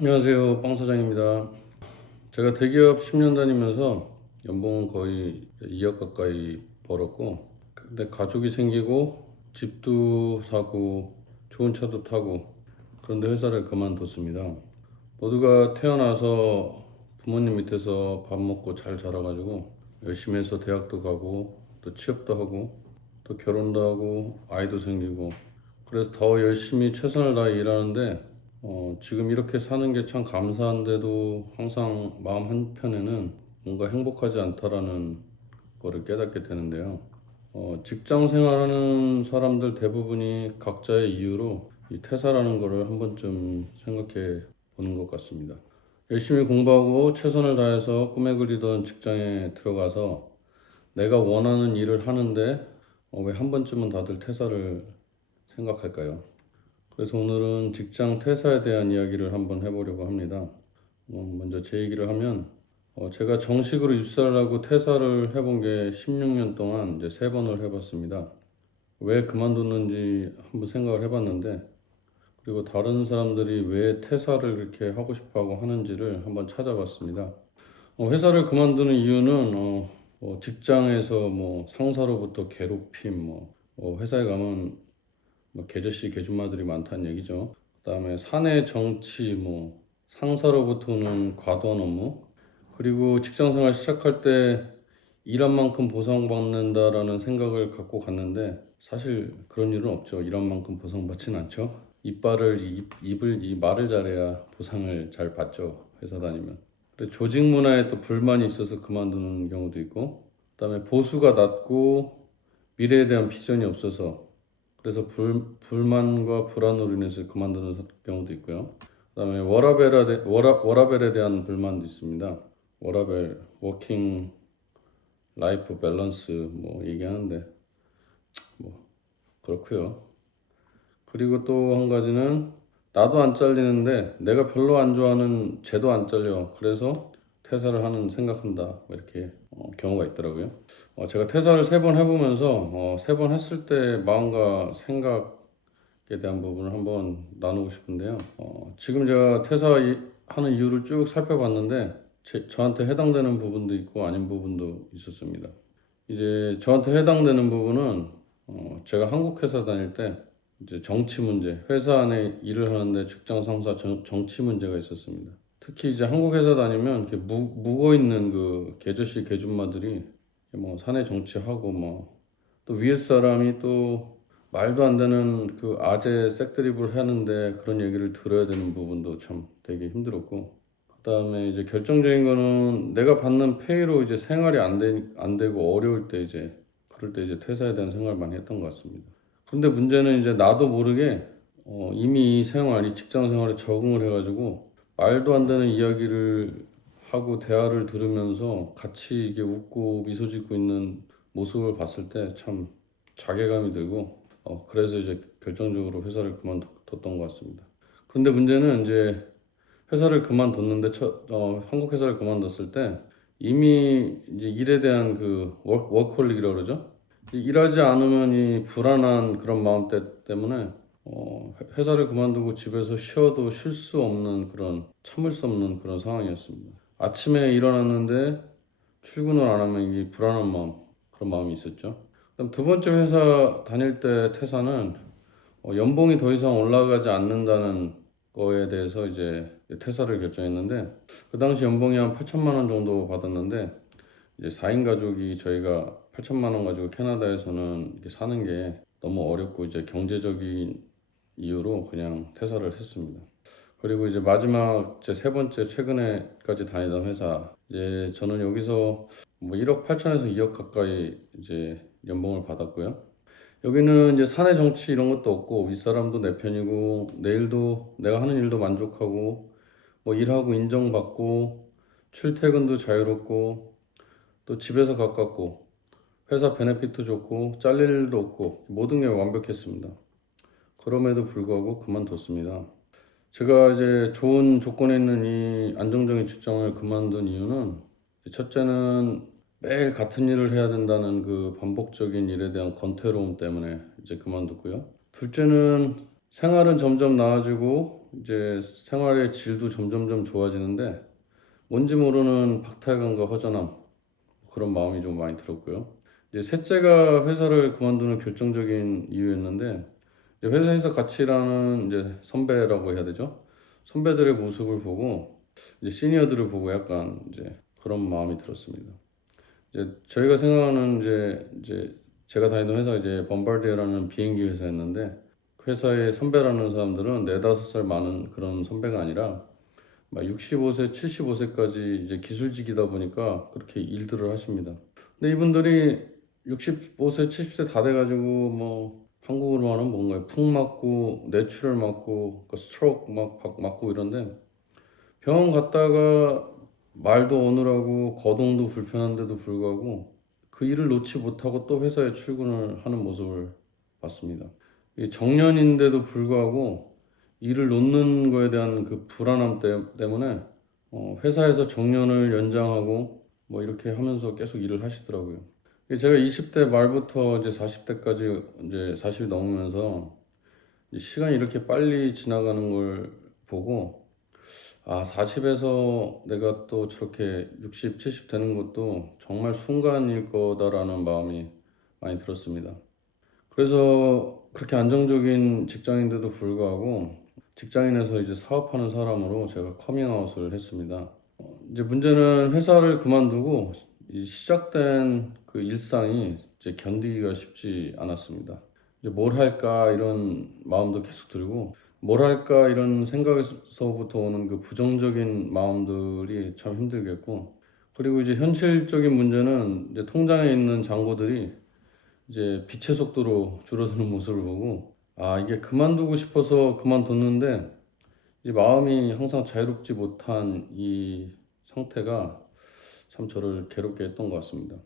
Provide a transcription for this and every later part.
안녕하세요, 빵 사장입니다. 제가 대기업 10년 다니면서 연봉은 거의 2억 가까이 벌었고, 근데 가족이 생기고 집도 사고 좋은 차도 타고, 그런데 회사를 그만뒀습니다. 모두가 태어나서 부모님 밑에서 밥 먹고 잘 자라가지고 열심히 해서 대학도 가고 또 취업도 하고 또 결혼도 하고 아이도 생기고, 그래서 더 열심히 최선을 다해 일하는데, 지금 이렇게 사는 게 참 감사한데도 항상 마음 한편에는 뭔가 행복하지 않다라는 거를 깨닫게 되는데요. 직장 생활하는 사람들 대부분이 각자의 이유로 이 퇴사라는 거를 한 번쯤 생각해 보는 것 같습니다. 열심히 공부하고 최선을 다해서 꿈에 그리던 직장에 들어가서 내가 원하는 일을 하는데 왜 한 번쯤은 다들 퇴사를 생각할까요? 그래서 오늘은 직장 퇴사에 대한 이야기를 한번 해보려고 합니다. 먼저 제 얘기를 하면, 제가 정식으로 입사를 하고 퇴사를 해본 게 16년 동안 이제 3번을 해봤습니다. 왜 그만뒀는지 한번 생각을 해봤는데, 그리고 다른 사람들이 왜 퇴사를 그렇게 하고 싶어 하고 하는지를 한번 찾아봤습니다. 회사를 그만두는 이유는, 직장에서 뭐 상사로부터 괴롭힘, 회사에 가면 개저씨 개준마들이 많다는 얘기죠. 그다음에 사내 정치, 상사로부터는 과도한 업무, 그리고 직장생활 시작할 때 일한 만큼 보상받는다라는 생각을 갖고 갔는데 사실 그런 일은 없죠. 일한 만큼 보상받지는 않죠. 입을 이 말을 잘해야 보상을 잘 받죠. 회사 다니면. 근데 조직 문화에 또 불만이 있어서 그만두는 경우도 있고, 그다음에 보수가 낮고 미래에 대한 비전이 없어서 그래서 불만과 불안으로 인해서 그만두는 경우도 있고요. 그다음에 워라밸에 대한 불만도 있습니다. 워라밸, 워킹 라이프 밸런스 얘기하는데 그렇고요. 그리고 또 한 가지는 나도 안 잘리는데 내가 별로 안 좋아하는 쟤도 안 잘려. 그래서 퇴사를 하는 생각한다. 이렇게 경우가 있더라고요. 제가 퇴사를 3번 해보면서 3번 했을 때 마음과 생각에 대한 부분을 한번 나누고 싶은데요. 지금 제가 퇴사하는 이유를 쭉 살펴봤는데 저한테 해당되는 부분도 있고 아닌 부분도 있었습니다. 이제 저한테 해당되는 부분은 제가 한국 회사 다닐 때 이제 정치 문제, 회사 안에 일을 하는데 직장 상사 정치 문제가 있었습니다. 특히 이제 한국 회사 다니면 이렇게 묵어 있는 그 개저씨 개준마들이 사내 정치하고 또 위에 사람이 또 말도 안 되는 그 아재 색드립을 하는데 그런 얘기를 들어야 되는 부분도 참 되게 힘들었고, 그다음에 이제 결정적인 거는 내가 받는 페이로 이제 생활이 안 되고 어려울 때 이제 그럴 때 이제 퇴사에 대한 생각을 많이 했던 것 같습니다. 근데 문제는 이제 나도 모르게 이미 이 직장 생활에 적응을 해가지고 말도 안 되는 이야기를 하고 대화를 들으면서 같이 이게 웃고 미소 짓고 있는 모습을 봤을 때 참 자괴감이 들고, 그래서 이제 결정적으로 회사를 그만뒀던 것 같습니다. 근데 문제는 이제 회사를 그만뒀는데 한국 회사를 그만뒀을 때 이미 이제 일에 대한 그 워커홀릭이라고 그러죠. 일하지 않으면 이 불안한 그런 마음 때문에 회사를 그만두고 집에서 쉬어도 쉴 수 없는 그런 참을 수 없는 그런 상황이었습니다. 아침에 일어났는데 출근을 안 하면 이게 불안한 마음, 그런 마음이 있었죠. 그다음 두 번째 회사 다닐 때 퇴사는 연봉이 더 이상 올라가지 않는다는 거에 대해서 이제 퇴사를 결정했는데, 그 당시 연봉이 한 8천만 원 정도 받았는데 이제 4인 가족이 저희가 8천만 원 가지고 캐나다에서는 이렇게 사는 게 너무 어렵고 이제 경제적인 이유로 그냥 퇴사를 했습니다. 그리고 이제 마지막 제 3번째 최근에까지 다니던 회사, 이제 저는 여기서 1억 8천에서 2억 가까이 이제 연봉을 받았고요. 여기는 이제 사내 정치 이런 것도 없고 윗사람도 내 편이고 내 일도 내가 하는 일도 만족하고 일하고 인정받고 출퇴근도 자유롭고 또 집에서 가깝고 회사 베네핏도 좋고 잘릴 일도 없고 모든 게 완벽했습니다. 그럼에도 불구하고 그만뒀습니다. 제가 이제 좋은 조건에 있는 이 안정적인 직장을 그만둔 이유는, 첫째는 매일 같은 일을 해야 된다는 그 반복적인 일에 대한 권태로움 때문에 이제 그만뒀고요. 둘째는 생활은 점점 나아지고 이제 생활의 질도 점점점 좋아지는데 뭔지 모르는 박탈감과 허전함 그런 마음이 좀 많이 들었고요. 이제 셋째가 회사를 그만두는 결정적인 이유였는데 이제 회사에서 같이 일하는 이제 선배라고 해야 되죠. 선배들의 모습을 보고 이제 시니어들을 보고 약간 이제 그런 마음이 들었습니다. 이제 저희가 생각하는 이제 제가 다니던 회사가 이제 범바디어라는 비행기 회사였는데 그 회사의 선배라는 사람들은 4~5살 많은 그런 선배가 아니라 막 65세, 75세까지 이제 기술직이다 보니까 그렇게 일들을 하십니다. 근데 이분들이 65세, 70세 다 돼가지고 뭐 한국으로 하면 뭔가요? 푹 맞고 뇌출혈 맞고 스트로크 막 맞고 이런데 병원 갔다가 말도 어눌하고 거동도 불편한데도 불구하고 그 일을 놓지 못하고 또 회사에 출근을 하는 모습을 봤습니다. 이 정년인데도 불구하고 일을 놓는 거에 대한 그 불안함 때문에 회사에서 정년을 연장하고 뭐 이렇게 하면서 계속 일을 하시더라고요. 제가 20대 말부터 이제 40대까지 이제 40이 넘으면서 시간이 이렇게 빨리 지나가는 걸 보고 40에서 내가 또 저렇게 60, 70 되는 것도 정말 순간일 거다라는 마음이 많이 들었습니다. 그래서 그렇게 안정적인 직장인데도 불구하고 직장인에서 이제 사업하는 사람으로 제가 커밍아웃을 했습니다. 이제 문제는 회사를 그만두고 이 시작된 그 일상이 이제 견디기가 쉽지 않았습니다. 이제 뭘 할까 이런 마음도 계속 들고 뭘 할까 이런 생각에서부터 오는 그 부정적인 마음들이 참 힘들겠고 그리고 이제 현실적인 문제는 이제 통장에 있는 잔고들이 이제 빛의 속도로 줄어드는 모습을 보고 이게 그만두고 싶어서 그만뒀는데 이 마음이 항상 자유롭지 못한 이 상태가 참 저를 괴롭게 했던 것 같습니다.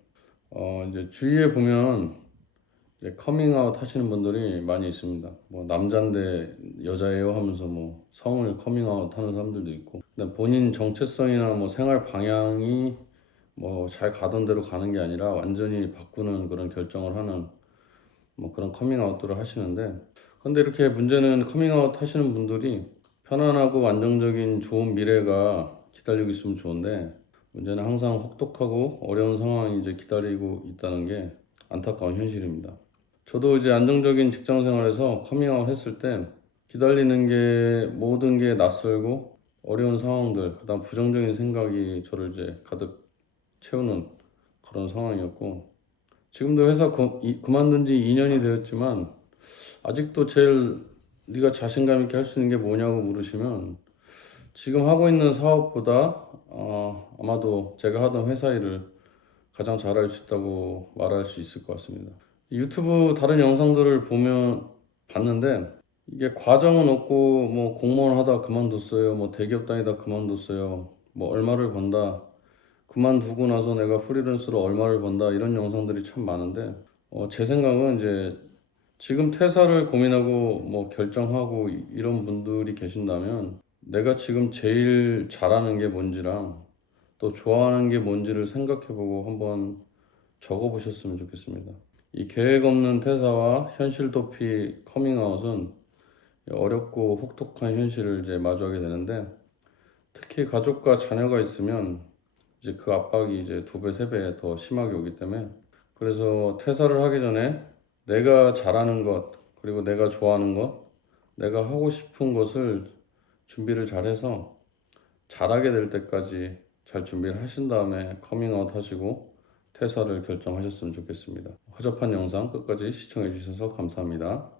이제 주위에 보면 이제 커밍아웃 하시는 분들이 많이 있습니다. 뭐 남잔데 여자예요 하면서 뭐 성을 커밍아웃 하는 사람들도 있고, 근데 본인 정체성이나 뭐 생활 방향이 뭐 잘 가던 대로 가는 게 아니라 완전히 바꾸는 그런 결정을 하는 뭐 그런 커밍아웃들을 하시는데, 근데 이렇게 문제는 커밍아웃 하시는 분들이 편안하고 안정적인 좋은 미래가 기다리고 있으면 좋은데 문제는 항상 혹독하고 어려운 상황이 이제 기다리고 있다는 게 안타까운 현실입니다. 저도 이제 안정적인 직장 생활에서 커밍아웃 했을 때 기다리는 게 모든 게 낯설고 어려운 상황들, 그다음 부정적인 생각이 저를 이제 가득 채우는 그런 상황이었고 지금도 회사 그만둔 지 2년이 되었지만 아직도 제일 네가 자신감 있게 할 수 있는 게 뭐냐고 물으시면 지금 하고 있는 사업보다 아마도 제가 하던 회사 일을 가장 잘할 수 있다고 말할 수 있을 것 같습니다. 유튜브 다른 영상들을 보면 봤는데 이게 과정은 없고 뭐 공무원 하다 그만뒀어요. 뭐 대기업 다니다 그만뒀어요. 뭐 얼마를 번다. 그만두고 나서 내가 프리랜서로 얼마를 번다. 이런 영상들이 참 많은데 제 생각은 이제 지금 퇴사를 고민하고 뭐 결정하고 이런 분들이 계신다면 내가 지금 제일 잘하는 게 뭔지랑 또 좋아하는 게 뭔지를 생각해보고 한번 적어보셨으면 좋겠습니다. 이 계획 없는 퇴사와 현실 도피 커밍아웃은 어렵고 혹독한 현실을 이제 마주하게 되는데 특히 가족과 자녀가 있으면 이제 그 압박이 이제 2배, 3배 더 심하게 오기 때문에 그래서 퇴사를 하기 전에 내가 잘하는 것 그리고 내가 좋아하는 것 내가 하고 싶은 것을 준비를 잘해서 잘하게 될 때까지 잘 준비를 하신 다음에 커밍아웃 하시고 퇴사를 결정하셨으면 좋겠습니다. 허접한 영상 끝까지 시청해 주셔서 감사합니다.